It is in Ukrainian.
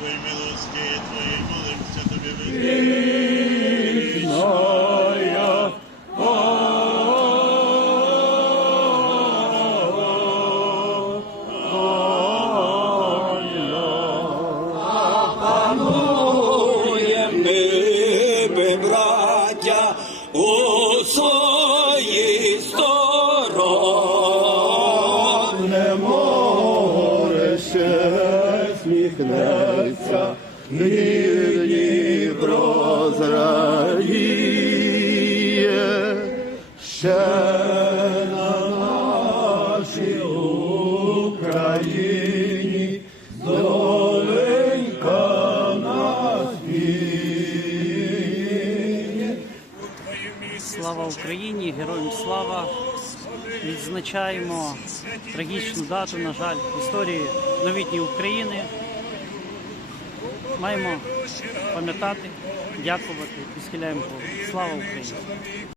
великої милості Твоєї молимося тобі Ми би, браття, у своїй ще сміхнеться, нині прозрадіє, ще на нашій Україні. Доленька Слава Україні, героям слава! Відзначаємо трагічну дату, на жаль, в історії новітньої України. Маємо пам'ятати, дякувати і схиляємо Богу. Слава Україні!